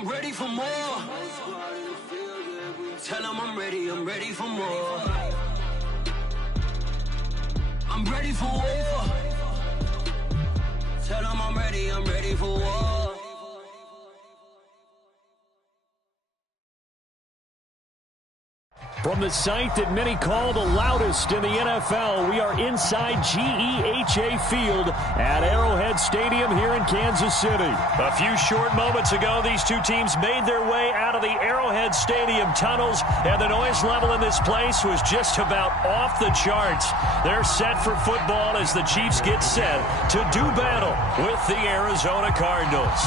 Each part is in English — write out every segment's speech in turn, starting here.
I'm ready for more. Tell them I'm ready for more. I'm ready for war. Tell them I'm ready for war. From the site that many call the loudest in the NFL, we are inside GEHA Field at Arrowhead Stadium here in Kansas City. A few short moments ago, these two teams made their way out of the Arrowhead Stadium tunnels, and the noise level in this place was just about off the charts. They're set for football as the Chiefs get set to do battle with the Arizona Cardinals.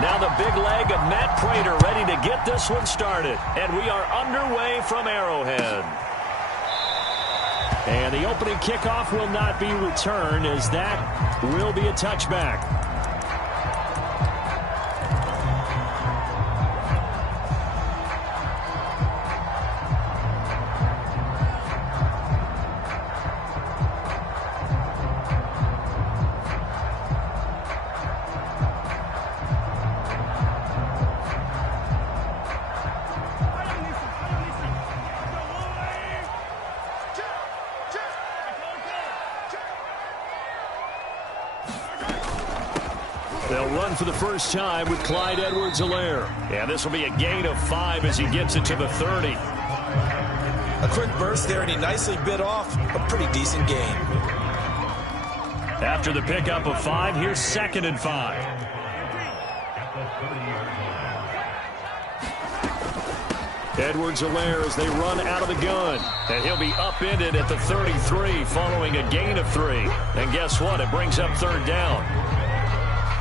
Now the big leg of Matt Prater ready to get this one started. And we are underway from Arrowhead. And the opening kickoff will not be returned, as that will be a touchback. They'll run for the first time with Clyde Edwards-Helaire. And this will be a gain of 5 as he gets it to the 30. A quick burst there, and he nicely bit off a pretty decent gain. After the pickup of 5, here's 2nd and 5. Edwards-Helaire as they run out of the gun. And he'll be upended at the 33 following a gain of 3. And guess what? It brings up 3rd down.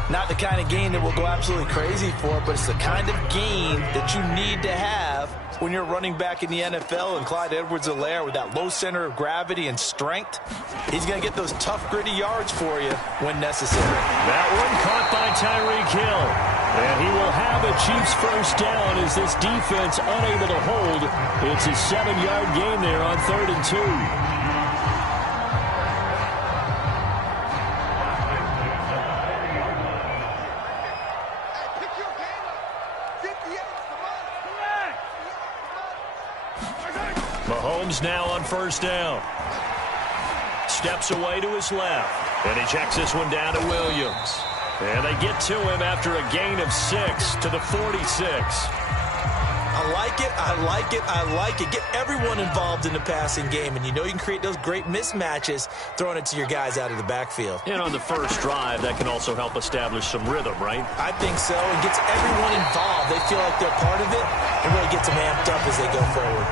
Not the kind of gain that we'll go absolutely crazy for, but it's the kind of gain that you need to have when you're running back in the NFL. And Clyde Edwards-Helaire, with that low center of gravity and strength, he's going to get those tough, gritty yards for you when necessary. That one caught by Tyreek Hill. And he will have a Chiefs first down as this defense unable to hold. It's a 7-yard gain there on 3rd and 2. Mahomes now on 1st down. Steps away to his left. And he checks this one down to Williams. And they get to him after a gain of 6 to the 46. I like it, I like it, I like it. Get everyone involved in the passing game, and you know you can create those great mismatches throwing it to your guys out of the backfield. And on the first drive, that can also help establish some rhythm, right? I think so. It gets everyone involved. They feel like they're part of it, and really gets them amped up as they go forward.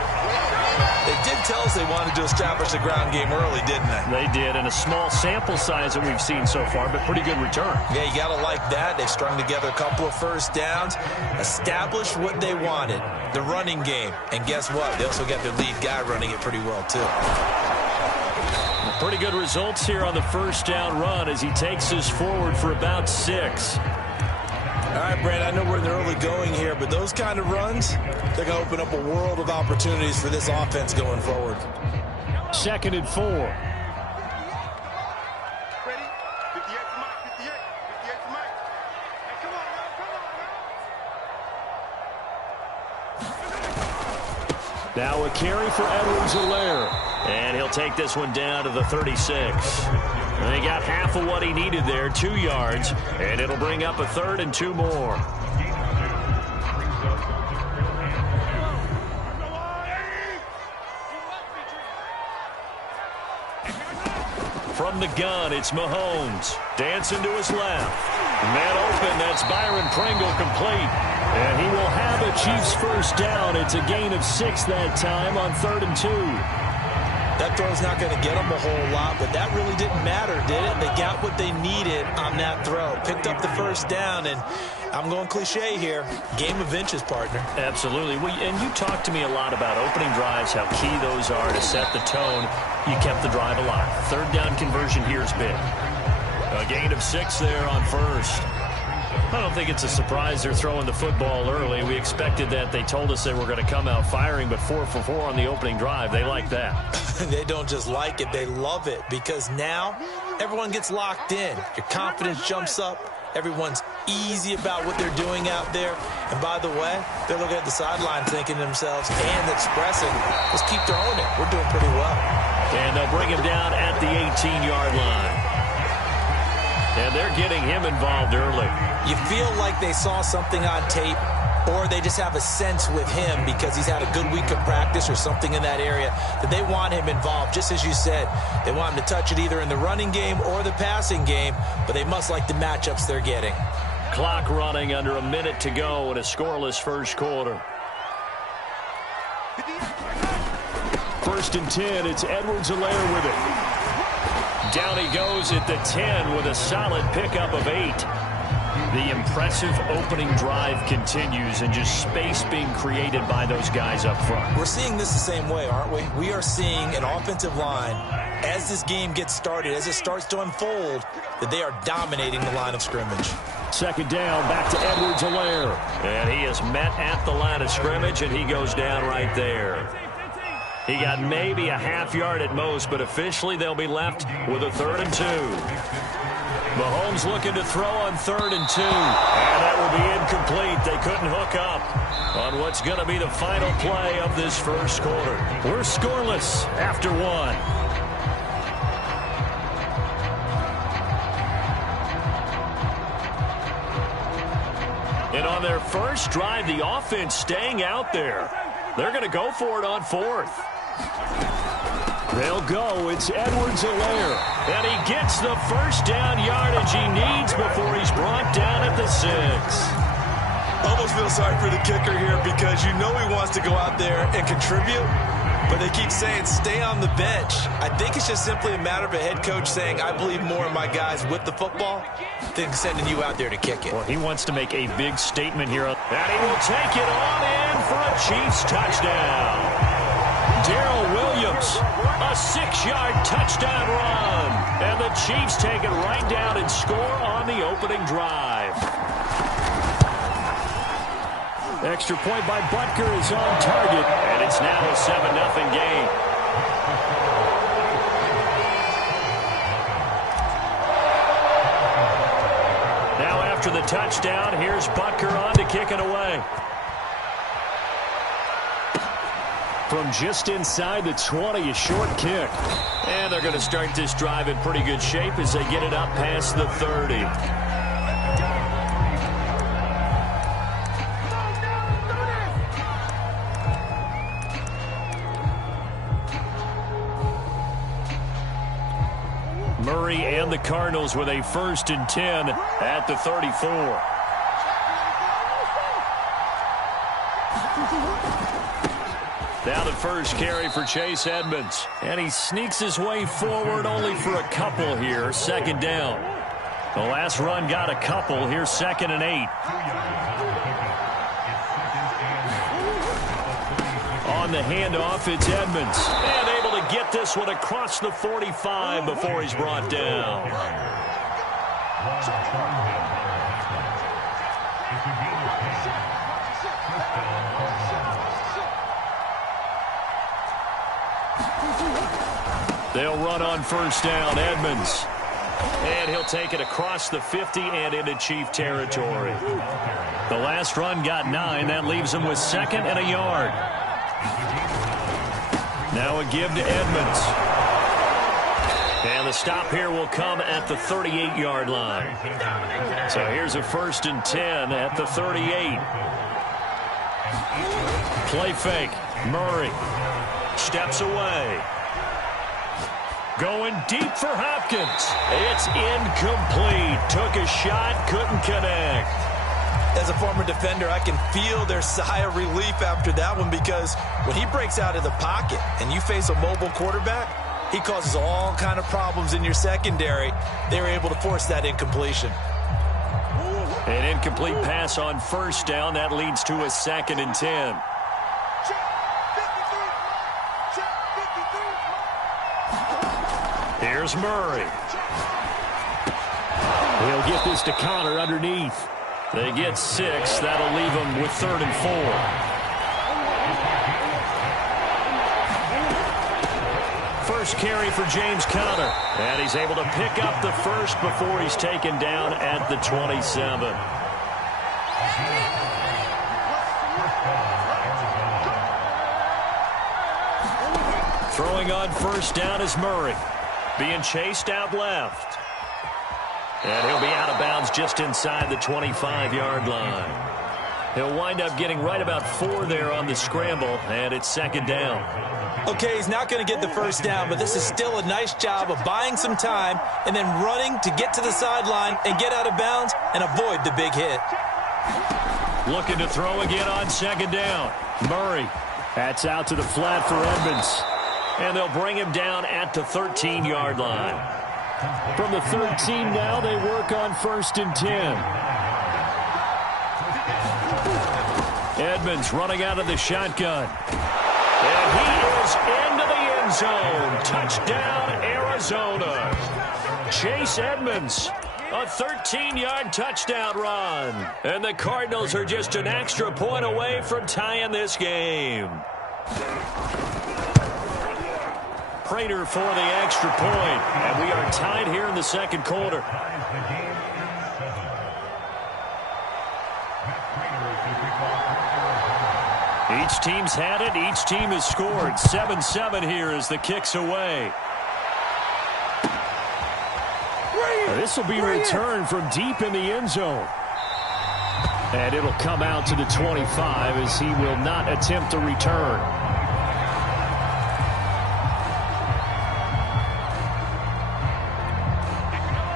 They did tell us they wanted to establish the ground game early, didn't they? They did, and a small sample size that we've seen so far, but pretty good return. Yeah, you got to like that. They've strung together a couple of first downs, established what they wanted, the running game. And guess what? They also got their lead guy running it pretty well, too. Pretty good results here on the first down run as he takes us forward for about 6. All right, Brad, I know we're in the early going here, but those kind of runs, they're going to open up a world of opportunities for this offense going forward. 2nd and 4. Ready? 58 to Mike, 58 to Mike. Hey, come on, man, Now a carry for Edwards-Helaire. And he'll take this one down to the 36. And he got half of what he needed there, 2 yards. And it'll bring up a 3rd and 2 more. From the gun, it's Mahomes. Dancing to his left. Man open, that's Byron Pringle complete. And he will have a Chiefs first down. It's a gain of 6 that time on 3rd and 2. That throw's not going to get them a whole lot, but that really didn't matter, did it? They got what they needed on that throw. Picked up the first down, and I'm going cliche here. Game of inches, partner. Absolutely. Well, and you talked to me a lot about opening drives, how key those are to set the tone. You kept the drive alive. 3rd down conversion here is big. A gain of 6 there on 1st. I don't think it's a surprise they're throwing the football early. We expected that. They told us they were going to come out firing, but 4 for 4 on the opening drive. They like that. They don't just like it, they love it, because now everyone gets locked in. Your confidence jumps up. Everyone's easy about what they're doing out there. And by the way, they're looking at the sideline thinking to themselves and expressing, let's keep throwing it. We're doing pretty well. And they'll bring him down at the 18-yard line. And they're getting him involved early. You feel like they saw something on tape, or they just have a sense with him because he's had a good week of practice or something in that area that they want him involved. Just as you said, they want him to touch it either in the running game or the passing game, but they must like the matchups they're getting. Clock running, under a minute to go in a scoreless first quarter. 1st and 10, it's Edwards-Helaire with it. Down he goes at the 10 with a solid pickup of 8. The impressive opening drive continues, and just space being created by those guys up front. We're seeing this the same way, aren't we? We are seeing an offensive line, as this game gets started, as it starts to unfold, that they are dominating the line of scrimmage. 2nd down, back to Edwards-Helaire. And he is met at the line of scrimmage, and he goes down right there. He got maybe a half yard at most, but officially they'll be left with a 3rd and 2. Mahomes looking to throw on 3rd and 2. And that will be incomplete. They couldn't hook up on what's going to be the final play of this first quarter. We're scoreless after 1. And on their first drive, the offense staying out there. They're going to go for it on 4th. They'll go. It's Edwards-Helaire. And he gets the first down yardage he needs before he's brought down at the 6. Almost feel sorry for the kicker here because you know he wants to go out there and contribute, but they keep saying stay on the bench. I think it's just simply a matter of a head coach saying I believe more in my guys with the football than sending you out there to kick it. Well, he wants to make a big statement here. And he will take it on in for a Chiefs touchdown. Darrell Williams, a 6-yard touchdown run. And the Chiefs take it right down and score on the opening drive. Extra point by Butker is on target, and it's now a 7-0 game. Now after the touchdown, here's Butker on to kick it away. From just inside the 20, a short kick. And they're going to start this drive in pretty good shape as they get it up past the 30. Murray and the Cardinals with a 1st and 10 at the 34. Now the first carry for Chase Edmonds. And he sneaks his way forward only for a couple here. 2nd down. The last run got a couple. Here's 2nd and 8. On the handoff, it's Edmonds. And able to get this one across the 45 before he's brought down. They'll run on 1st down, Edmonds. And he'll take it across the 50 and into Chief territory. The last run got 9. That leaves him with 2nd and a yard. Now a give to Edmonds. And the stop here will come at the 38-yard line. So here's a 1st and 10 at the 38. Play fake. Murray steps away. Going deep for Hopkins. It's incomplete. Took a shot, couldn't connect. As a former defender, I can feel their sigh of relief after that one, because when he breaks out of the pocket and you face a mobile quarterback, he causes all kind of problems in your secondary. They were able to force that incompletion. An incomplete pass on 1st down. That leads to a 2nd and 10. Here's Murray. He'll get this to Connor underneath. They get 6. That'll leave them with 3rd and 4. First carry for James Conner. And he's able to pick up the first before he's taken down at the 27. Throwing on first down is Murray. Being chased out left. And he'll be out of bounds just inside the 25-yard line. He'll wind up getting right about 4 there on the scramble, and it's 2nd down. Okay, he's not going to get the first down, but this is still a nice job of buying some time and then running to get to the sideline and get out of bounds and avoid the big hit. Looking to throw again on 2nd down. Murray. That's out to the flat for Edmonds. And they'll bring him down at the 13-yard line. From the 13 now, they work on 1st and 10. Edmonds running out of the shotgun. And he is into the end zone. Touchdown, Arizona. Chase Edmonds, a 13-yard touchdown run. And the Cardinals are just an extra point away from tying this game. Prater for the extra point, and we are tied here in the 2nd quarter. Each team's had it. Each team has scored. 7-7 here as the kick's away. This will be returned from deep in the end zone. And it'll come out to the 25 as he will not attempt a return.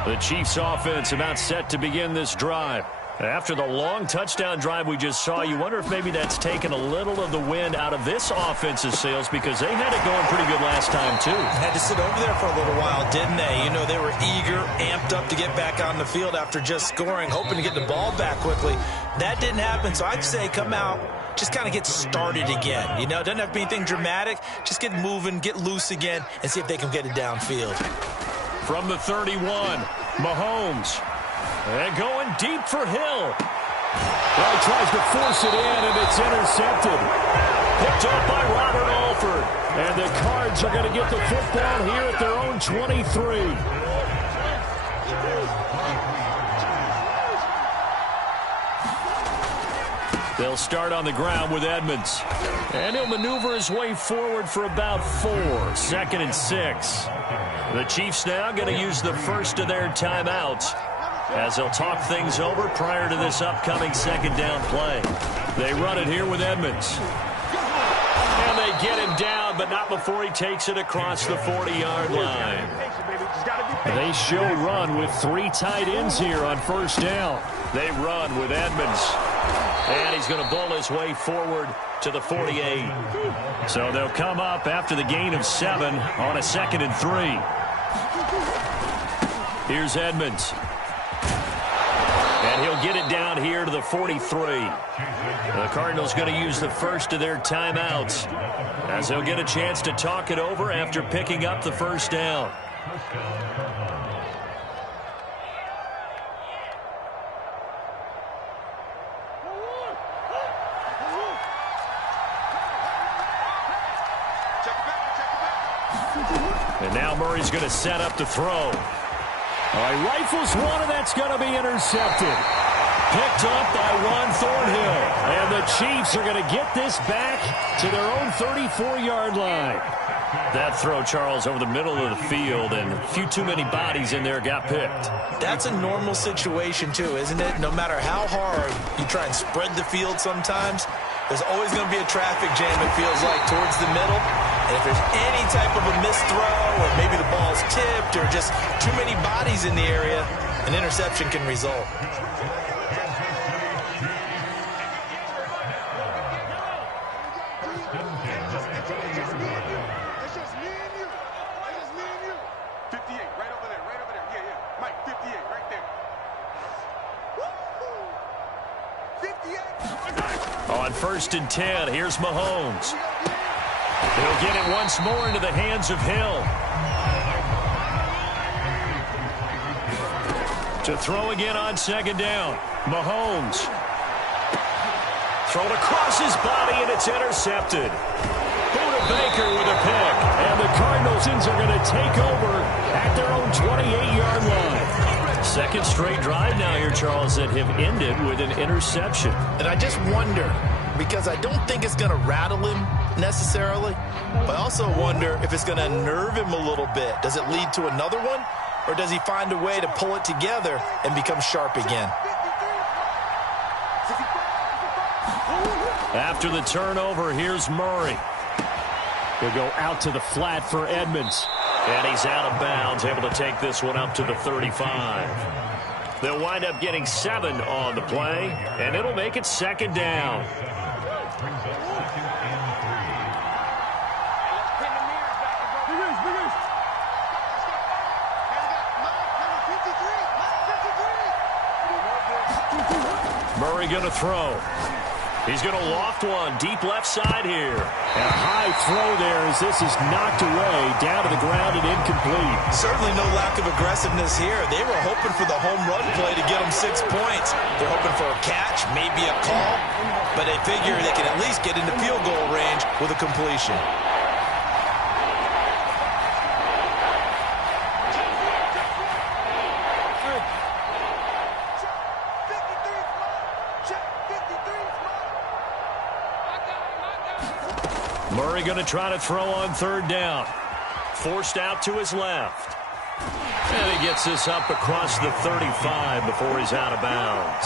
The Chiefs offense about set to begin this drive. After the long touchdown drive we just saw, you wonder if maybe that's taken a little of the wind out of this offensive sails because they had it going pretty good last time too. Had to sit over there for a little while, didn't they? You know, they were eager, amped up to get back on the field after just scoring, hoping to get the ball back quickly. That didn't happen, so I'd say come out, just kind of get started again. You know, it doesn't have to be anything dramatic. Just get moving, get loose again, and see if they can get it downfield. From the 31, Mahomes. And going deep for Hill. Well, he tries to force it in, and it's intercepted. Picked up by Robert Alford. And the Cards are going to get the football here at their own 23. They'll start on the ground with Edmonds. And he'll maneuver his way forward for about 4. 2nd and 6. The Chiefs now going to use the first of their timeouts as they'll talk things over prior to this upcoming 2nd down play. They run it here with Edmonds. And they get him down, but not before he takes it across the 40-yard line. They show run with 3 tight ends here on 1st down. They run with Edmonds. And he's going to bowl his way forward to the 48. So they'll come up after the gain of 7 on a 2nd and 3. Here's Edmonds. And he'll get it down here to the 43. The Cardinals going to use the first of their timeouts as they'll get a chance to talk it over after picking up the 1st down. And now Murray's going to set up to throw. He rifles one, and that's going to be intercepted. Picked up by Ron Thornhill. And the Chiefs are going to get this back to their own 34-yard line. That throw, Charles, over the middle of the field, and a few too many bodies in there got picked. That's a normal situation, too, isn't it? No matter how hard you try and spread the field sometimes, there's always going to be a traffic jam, it feels like, towards the middle. And if there's any type of a missed throw, or maybe the ball's tipped, or just too many bodies in the area, an interception can result. On 1st and 10, here's Mahomes. He'll get it once more into the hands of Hill. To throw again on second down. Mahomes. Thrown across his body, and it's intercepted. Buda Baker with a pick. And the Cardinals are going to take over at their own 28-yard line. Second straight drive now here, Charles, that have ended with an interception. And I just wonder, because I don't think it's going to rattle him necessarily, but I also wonder if it's going to unnerve him a little bit. Does it lead to another one, or does he find a way to pull it together and become sharp again? After the turnover, here's Murray. He'll go out to the flat for Edmonds. And he's out of bounds, able to take this one up to the 35. They'll wind up getting 7 on the play, and it'll make it second down. Murray going to throw. He's going to loft one deep left side here. And a high throw there as this is knocked away down to the ground and incomplete. Certainly no lack of aggressiveness here. They were hoping for the home run play to get them 6 points. They're hoping for a catch, maybe a call, but they figure they can at least get into field goal range with a completion. Murray going to try to throw on third down. Forced out to his left. And he gets this up across the 35 before he's out of bounds.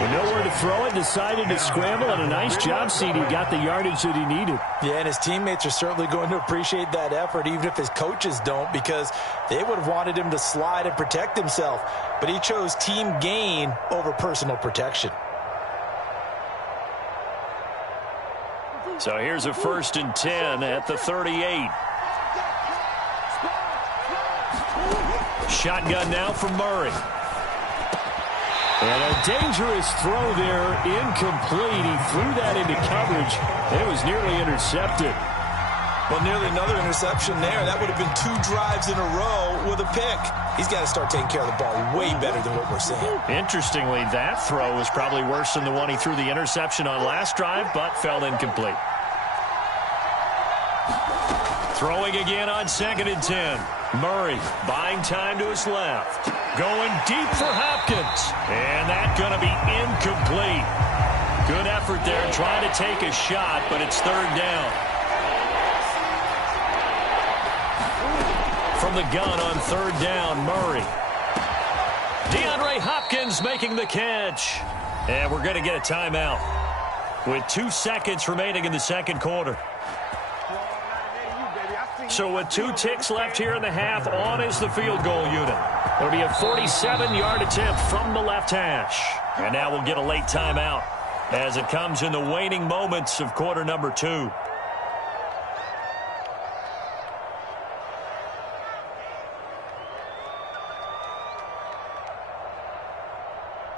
With nowhere to throw it, decided to scramble, and a nice job, CD. Got the yardage that he needed. Yeah, and his teammates are certainly going to appreciate that effort, even if his coaches don't, because they would have wanted him to slide and protect himself. But he chose team gain over personal protection. So here's a 1st and 10 at the 38. Shotgun now from Murray. And a dangerous throw there, incomplete. He threw that into coverage, and it was nearly intercepted. Well, nearly another interception there. That would have been 2 drives in a row with a pick. He's got to start taking care of the ball way better than what we're seeing. Interestingly, that throw was probably worse than the one he threw the interception on last drive, but fell incomplete. Throwing again on 2nd and 10. Murray buying time to his left. Going deep for Hopkins. And that's going to be incomplete. Good effort there trying to take a shot, but it's third down. From the gun on third down, Murray. DeAndre Hopkins making the catch. And we're going to get a timeout with 2 seconds remaining in the second quarter. So with 2 ticks left here in the half, on is the field goal unit. It'll be a 47-yard attempt from the left hash. And now we'll get a late timeout as it comes in the waning moments of quarter number 2.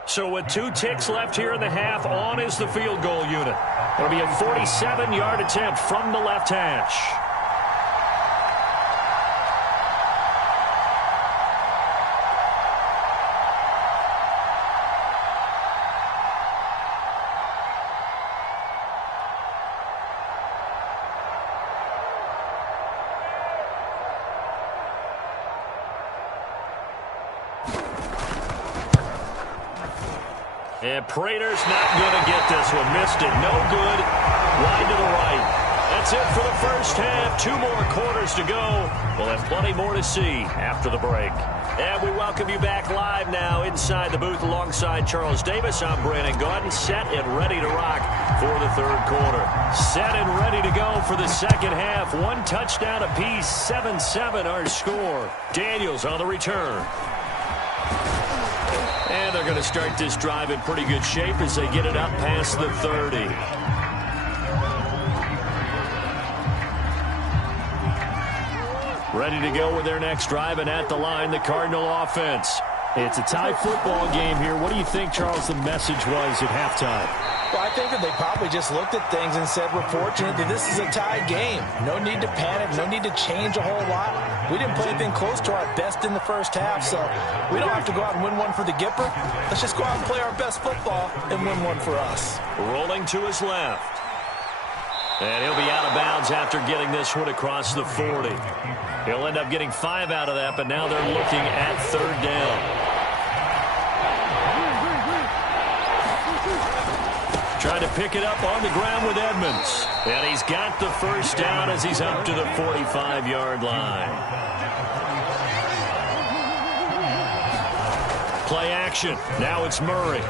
So with 2 ticks left here in the half, on is the field goal unit. It'll be a 47-yard attempt from the left hash. And Prater's not going to get this one. Missed it. No good. Wide to the right. That's it for the first half. 2 more quarters to go. We'll have plenty more to see after the break. And we welcome you back live now inside the booth alongside Charles Davis. I'm Brandon Gordon, set and ready to rock for the third quarter. Set and ready to go for the second half. 1 touchdown apiece. 7-7 our score. Daniels on the return. And they're going to start this drive in pretty good shape as they get it up past the 30. Ready to go with their next drive, and at the line, the Cardinal offense. It's a tie football game here. What do you think, Charles, the message was at halftime? Well, I think that they probably just looked at things and said, we're fortunate that this is a tied game. No need to panic, no need to change a whole lot. We didn't play anything close to our best in the first half, so we don't have to go out and win one for the Gipper. Let's just go out and play our best football and win one for us. Rolling to his left. And he'll be out of bounds after getting this one across the 40. He'll end up getting 5 out of that, but now they're looking at third down. Trying to pick it up on the ground with Edmonds. And he's got the first down as he's up to the 45-yard line. Play action. Now it's Murray.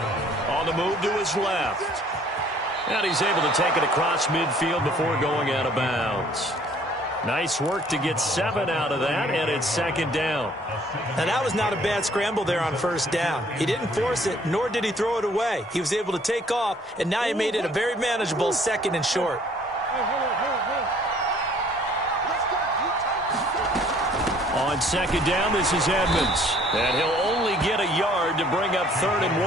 On the move to his left. And he's able to take it across midfield before going out of bounds. Nice work to get 7 out of that, and it's second down. And that was not a bad scramble there on first down. He didn't force it, nor did he throw it away. He was able to take off, and now he made it a very manageable second and short. On second down, this is Edmonds. And he'll only get a yard to bring up 3rd and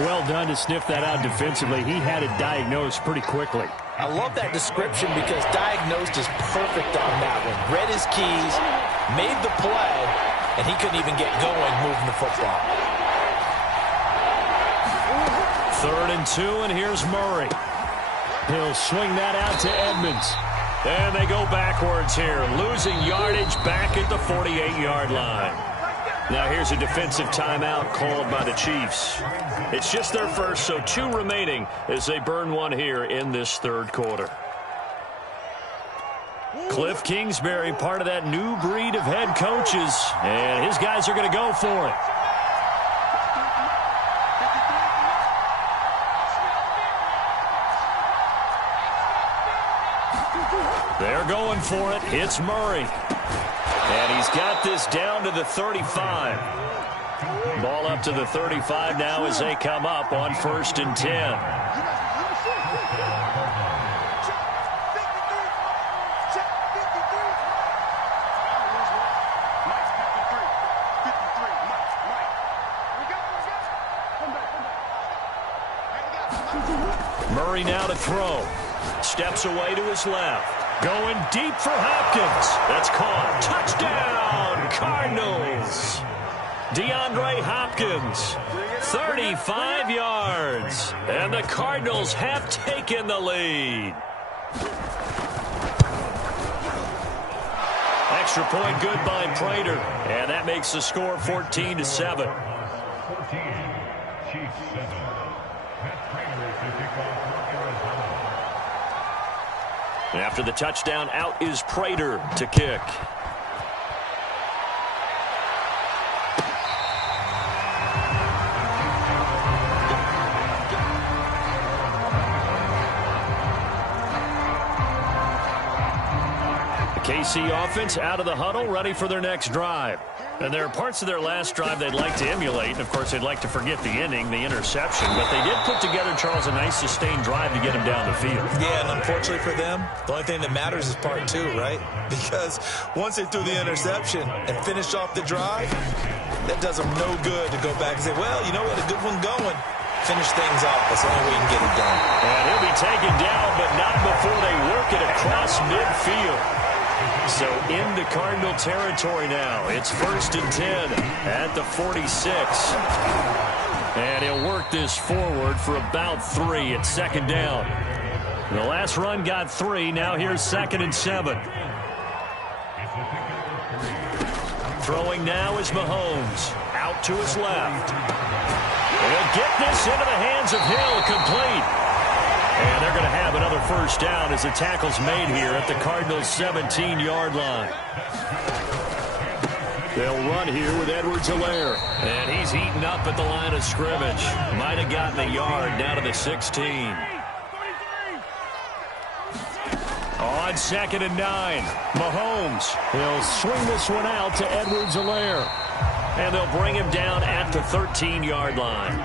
1. Well done to sniff that out defensively. He had it diagnosed pretty quickly. I love that description because diagnosed is perfect on that one. Read his keys, made the play, and he couldn't even get going moving the football. 3rd and 2, and here's Murray. He'll swing that out to Edmonds. And they go backwards here, losing yardage back at the 48-yard line. Now here's a defensive timeout called by the Chiefs. It's just their first, so 2 remaining as they burn one here in this third quarter. Cliff Kingsbury, part of that new breed of head coaches, and his guys are going to go for it. They're going for it. It's Murray. And he's got this down to the 35. Ball up to the 35 now as they come up on 1st and 10. Murray now to throw. Steps away to his left. Going deep for Hopkins. That's caught. Touchdown, Cardinals. DeAndre Hopkins, 35 yards. And the Cardinals have taken the lead. Extra point good by Prater. And that makes the score 14-7. After the touchdown, out is Prater to kick. The KC offense out of the huddle, ready for their next drive. And there are parts of their last drive they'd like to emulate. And, of course, they'd like to forget the inning, the interception. But they did put together, Charles, a nice sustained drive to get him down the field. Yeah, and unfortunately for them, the only thing that matters is part 2, right? Because once they threw the interception and finished off the drive, that does them no good to go back and say, well, you know what, a good one going. Finish things off. That's the only way you can get it done. And he'll be taken down, but not before they work it across midfield. So into Cardinal territory now. It's 1st and 10 at the 46. And he'll work this forward for about 3 at second down. The last run got 3. Now here's 2nd and 7. Throwing now is Mahomes. Out to his left. And he'll get this into the hands of Hill, complete. And they're going to have another first down as the tackle's made here at the Cardinals' 17-yard line. They'll run here with Edwards-Helaire. And he's eaten up at the line of scrimmage. Might have gotten a yard down to the 16. On 2nd and 9, Mahomes. He'll swing this one out to Edwards-Helaire. And they'll bring him down at the 13-yard line.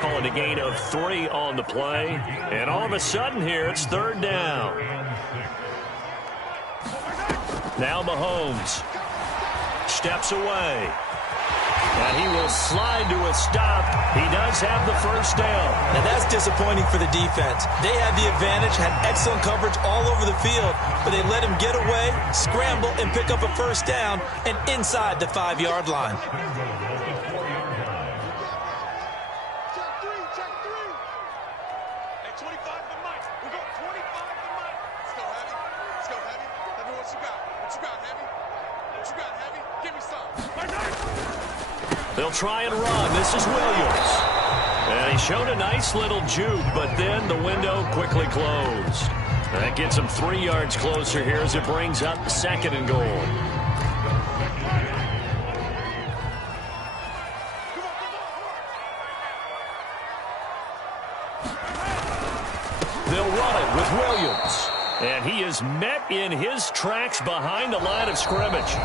Call it a gain of 3 on the play. And all of a sudden here, it's 3rd down. Now Mahomes steps away. And he will slide to a stop. He does have the first down. And that's disappointing for the defense. They had the advantage, had excellent coverage all over the field, but they let him get away, scramble, and pick up a first down and inside the 5-yard line. They'll try and run. This is Williams. And he showed a nice little juke, but then the window quickly closed. That gets him 3 yards closer here as it brings up 2nd and goal. They'll run it with Williams. And he is met in his tracks behind the line of scrimmage.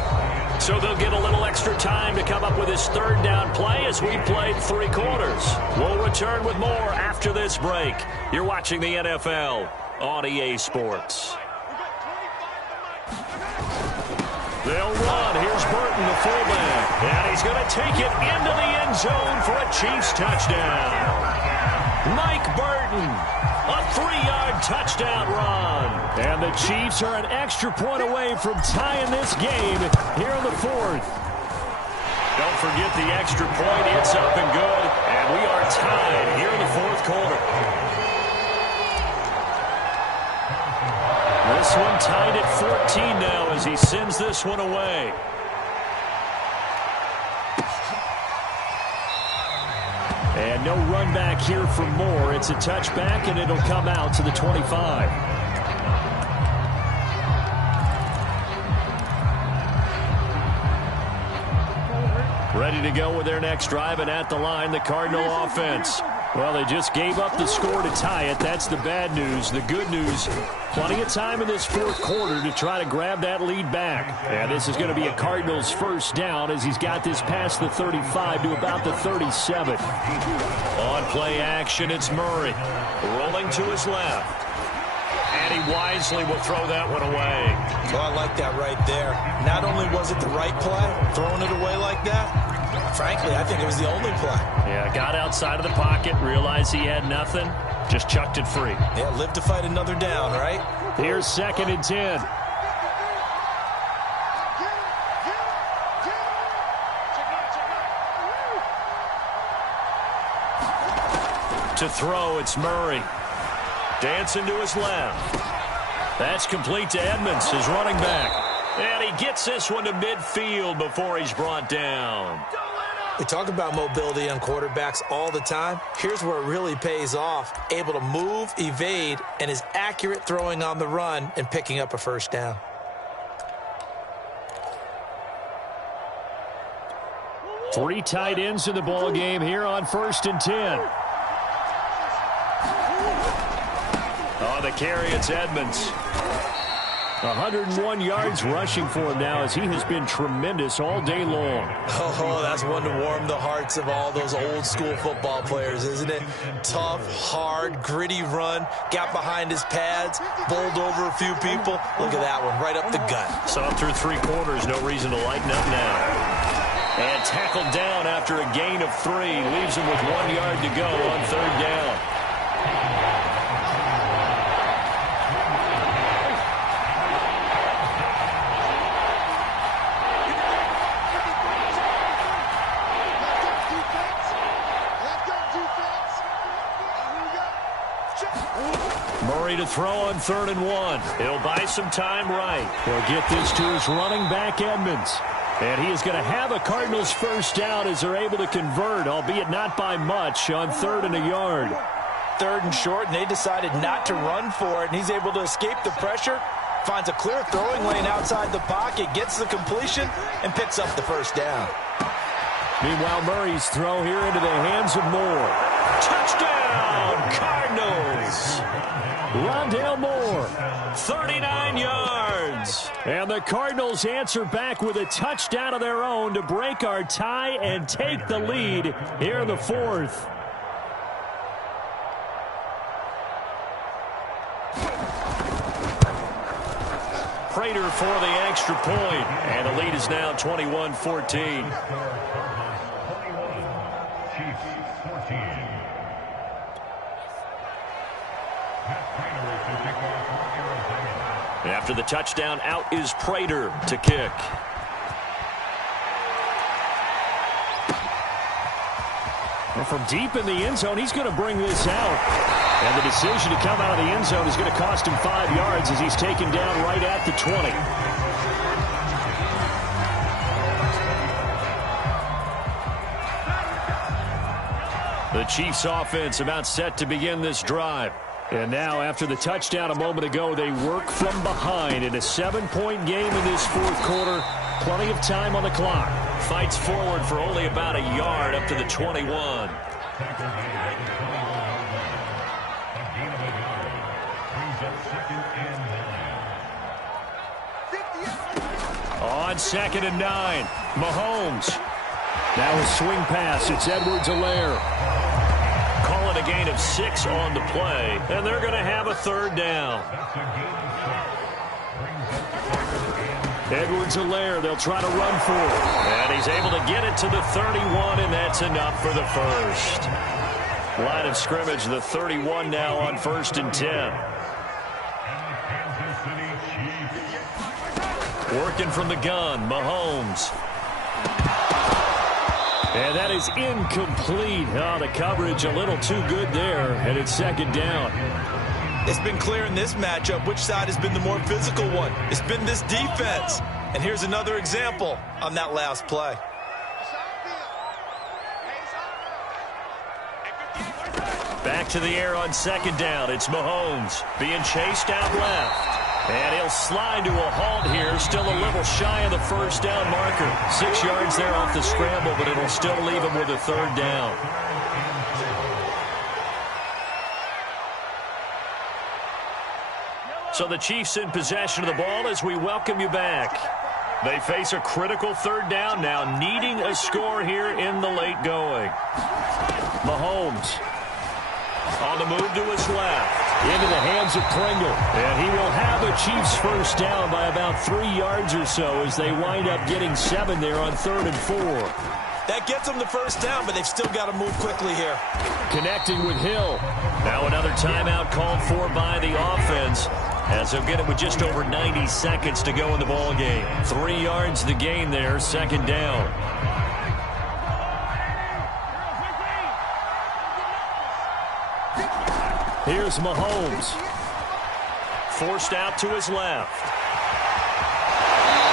So they'll get a little extra time to come up with his 3rd down play as we played 3 quarters. We'll return with more after this break. You're watching the NFL on EA Sports. They'll run. Here's Burton, the fullback. And he's going to take it into the end zone for a Chiefs touchdown. Mike Burton, a 3-yard touchdown run. And the Chiefs are an extra point away from tying this game here in the 4th. Don't forget the extra point. It's up and good. And we are tied here in the 4th quarter. This one tied at 14 now as he sends this one away. And no run back here for Moore. It's a touchback, and it'll come out to the 25. Ready to go with their next drive, and at the line, the Cardinal offense. Well, they just gave up the score to tie it. That's the bad news. The good news, plenty of time in this 4th quarter to try to grab that lead back. And this is going to be a Cardinals first down as he's got this past the 35 to about the 37. On play action, it's Murray. Rolling to his left. And he wisely will throw that one away. Oh, I like that right there. Not only was it the right play, throwing it away like that, frankly, I think it was the only play. Yeah, got outside of the pocket, realized he had nothing, just chucked it free. Yeah, live to fight another down, right? Here's 2nd and 10. To throw, it's Murray. Dancing to his left. That's complete to Edmonds, his running back. And he gets this one to midfield before he's brought down. We talk about mobility on quarterbacks all the time. Here's where it really pays off. Able to move, evade, and is accurate throwing on the run and picking up a first down. Three tight ends in the ball game here on 1st and 10. On the carry, it's Edmonds. 101 yards rushing for him now as he has been tremendous all day long. Oh, that's one to warm the hearts of all those old school football players, isn't it? Tough, hard, gritty run, got behind his pads, bowled over a few people. Look at that one, right up the gut. Saw him through 3 quarters, no reason to lighten up now. And tackled down after a gain of 3, leaves him with 1 yard to go on 3rd down. Murray to throw on 3rd and 1. He'll buy some time right. He'll get this to his running back, Edmonds. And he is going to have a Cardinals first down as they're able to convert, albeit not by much, on 3rd and a yard. 3rd and short, and they decided not to run for it, and he's able to escape the pressure, finds a clear throwing lane outside the pocket, gets the completion, and picks up the first down. Meanwhile, Murray's throw here into the hands of Moore. Touchdown, Cardinals! Rondale Moore, 39 yards. And the Cardinals answer back with a touchdown of their own to break our tie and take the lead here in the 4th. Prater for the extra point, and the lead is now 21-14. After the touchdown, out is Prater to kick. And from deep in the end zone, he's going to bring this out. And the decision to come out of the end zone is going to cost him 5 yards as he's taken down right at the 20. The Chiefs offense about set to begin this drive. And now, after the touchdown a moment ago, they work from behind in a 7-point game in this fourth quarter. Plenty of time on the clock. Fights forward for only about a yard up to the 21. On 2nd and 9, Mahomes. Now a swing pass. It's Edwards-Helaire. Call it a gain of 6 on the play, and they're going to have a 3rd down. Edwards-Helaire, they'll try to run for it. And he's able to get it to the 31, and that's enough for the first. Line of scrimmage, the 31 now on 1st and 10. Working from the gun, Mahomes. And that is incomplete. Oh, the coverage a little too good there, and it's 2nd down. It's been clear in this matchup which side has been the more physical one. It's been this defense. And here's another example on that last play. Back to the air on 2nd down. It's Mahomes being chased out left. And he'll slide to a halt here. Still a little shy of the 1st down marker. 6 yards there off the scramble, but it'll still leave him with a 3rd down. So the Chiefs in possession of the ball as we welcome you back. They face a critical 3rd down now, needing a score here in the late going. Mahomes on the move to his left. Into the hands of Pringle. And he will have a Chiefs 1st down by about 3 yards or so as they wind up getting 7 there on 3rd and 4. That gets them the 1st down, but they've still got to move quickly here. Connecting with Hill. Now another timeout called for by the offense, as they'll get it with just over 90 seconds to go in the ball game. 3 yards the gain there, 2nd down. Here's Mahomes. Forced out to his left.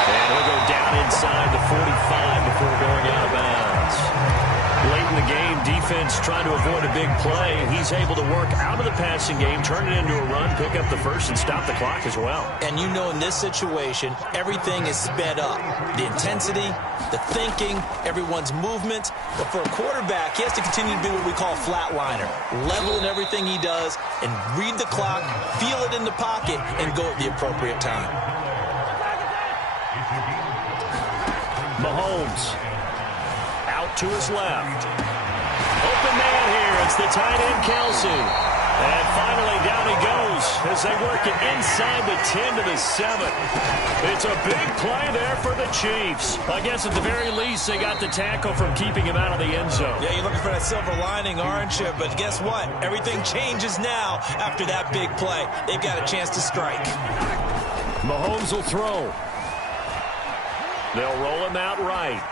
And he'll go down inside the 45 before going out of bounds. Late in the game, defense trying to avoid a big play. He's able to work out of the passing game, turn it into a run, pick up the first, and stop the clock as well. And you know in this situation, everything is sped up. The intensity, the thinking, everyone's movement. But for a quarterback, he has to continue to be what we call a flatliner. Level in everything he does and read the clock, feel it in the pocket, and go at the appropriate time. Mahomes out to his left. Open man here. It's the tight end, Kelsey. And finally down he goes as they work it inside the 10 to the 7. It's a big play there for the Chiefs. I guess at the very least they got the tackle from keeping him out of the end zone. Yeah, you're looking for that silver lining, aren't you? But guess what? Everything changes now after that big play. They've got a chance to strike. Mahomes will throw. They'll roll him out right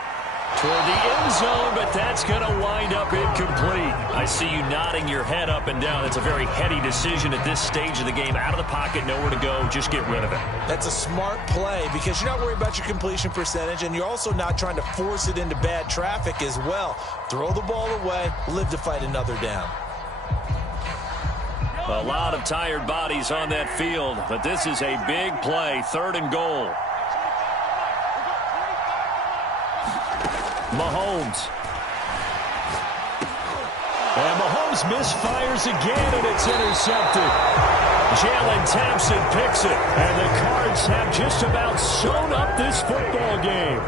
toward the end zone, but that's going to wind up incomplete. I see you nodding your head up and down. It's a very heady decision at this stage of the game. Out of the pocket, nowhere to go. Just get rid of it. That's a smart play because you're not worried about your completion percentage, and you're also not trying to force it into bad traffic as well. Throw the ball away, live to fight another down. A lot of tired bodies on that field, but this is a big play. 3rd and goal. Mahomes. And Mahomes misfires again, and it's intercepted. Jalen Thompson picks it, and the Cards have just about sewn up this football game.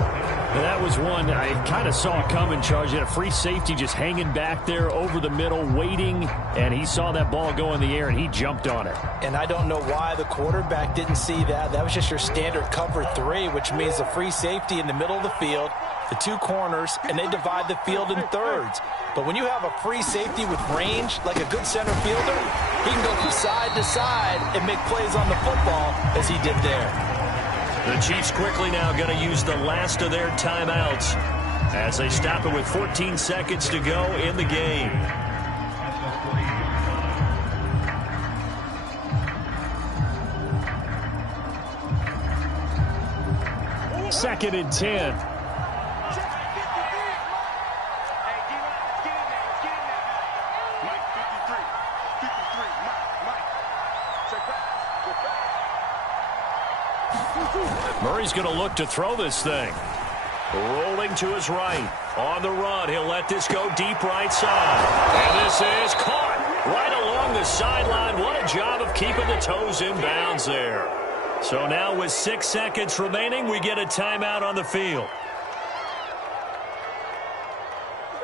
And that was one I kind of saw coming, Charge. He had a free safety just hanging back there over the middle, waiting, and he saw that ball go in the air, and he jumped on it. And I don't know why the quarterback didn't see that. That was just your standard cover 3, which means a free safety in the middle of the field. the two corners, and they divide the field in thirds. But when you have a free safety with range, like a good center fielder, he can go from side to side and make plays on the football as he did there. The Chiefs quickly now going to use the last of their timeouts as they stop it with 14 seconds to go in the game. Second and 10. Murray's going to look to throw this thing. Rolling to his right. On the run, he'll let this go deep right side. And this is caught right along the sideline. What a job of keeping the toes in bounds there. So now with 6 seconds remaining, we get a timeout on the field.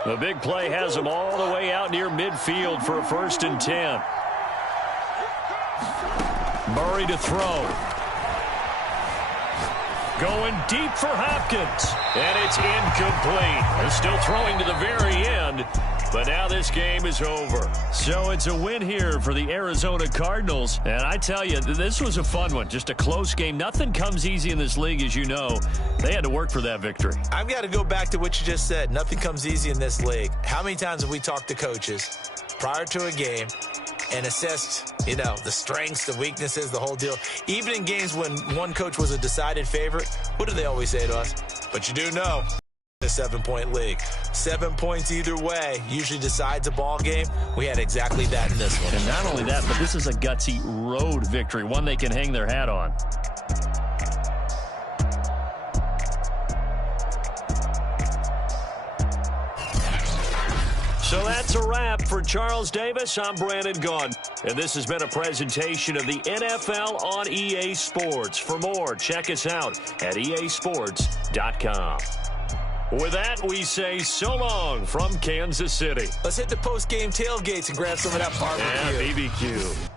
The big play has him all the way out near midfield for a 1st and 10. Murray to throw. Going deep for Hopkins. And it's incomplete. They're still throwing to the very end. But now this game is over. So it's a win here for the Arizona Cardinals. And I tell you, this was a fun one. Just a close game. Nothing comes easy in this league, as you know. They had to work for that victory. I've got to go back to what you just said. Nothing comes easy in this league. How many times have we talked to coaches prior to a game and assessed, the strengths, the weaknesses, the whole deal? Even in games when one coach was a decided favorite, what do they always say to us? But you do know, a 7-point league. 7 points either way usually decides a ball game. We had exactly that in this one. And not only that, but this is a gutsy road victory, one they can hang their hat on. So that's a wrap for Charles Davis. I'm Brandon Gaughan. And this has been a presentation of the NFL on EA Sports. For more, check us out at easports.com. With that, we say so long from Kansas City. Let's hit the post-game tailgates and grab some of that barbecue. Yeah, BBQ.